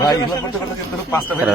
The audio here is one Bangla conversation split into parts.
ভাই এগুলো করতে করতে কিন্তু 5টা বেজে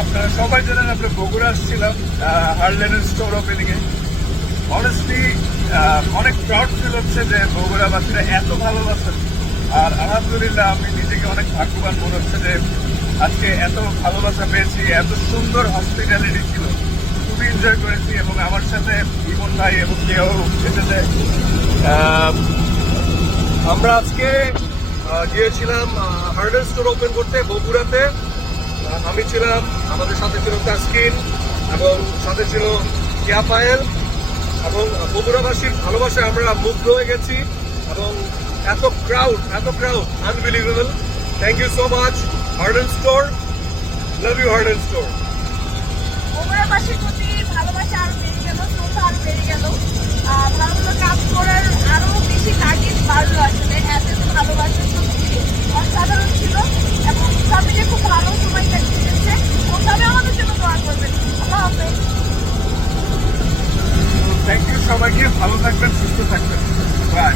আপনারা সবাই জানেন আমরা বগুড়া আসছিলাম হার্লেনের স্টোর ওপেনিং এ। অনেস্টলি অনেক প্রাউড ফিল হচ্ছে যে বগুড়াবাসীরা এত ভালোবাসেন, আর আলহামদুলিল্লাহ আমি নিজেকে অনেক ভাগ্যবান মনে হচ্ছে যে আজকে এত ভালোবাসা পেয়েছি, এত সুন্দর হসপিটালিটি ছিল, খুবই এনজয় করেছি। এবং আমার সাথে ইমন ভাই এবং কেউ এসেছে। আমরা আজকে গিয়েছিলাম হার্লেন স্টোর ওপেন করতে বগুড়াতে। আমি ছিলাম, আমাদের সাথে ছিল তাসকিন এবং সাথে ছিল কিয়া পায়েল, এবং বগুড়াবাসীর ভালোবাসায় আমরা মুগ্ধ হয়ে গেছি। এবং এত crowd unbelievable. Thank you so much Herlan store, love you Herlan store. বগুড়াবাসীর প্রতি ভালোবাসা আরো বেড়ে গেল, শ্রদ্ধা আরো বেড়ে গেল, ভালো কাজ করার আরো বেশি তাগিদ বাড়লো। আসলে এত ভালোবাসা সত্যি অসাধারণ ছিল এবং সবাই খুব ভালো সময় কেটেছে। ওভাবে আমাদের জন্য দোয়া করবেন। আল্লাহ হাফেজ। থ্যাংক ইউ সবাইকে, ভালো থাকবেন, সুস্থ থাকবেন, বাই।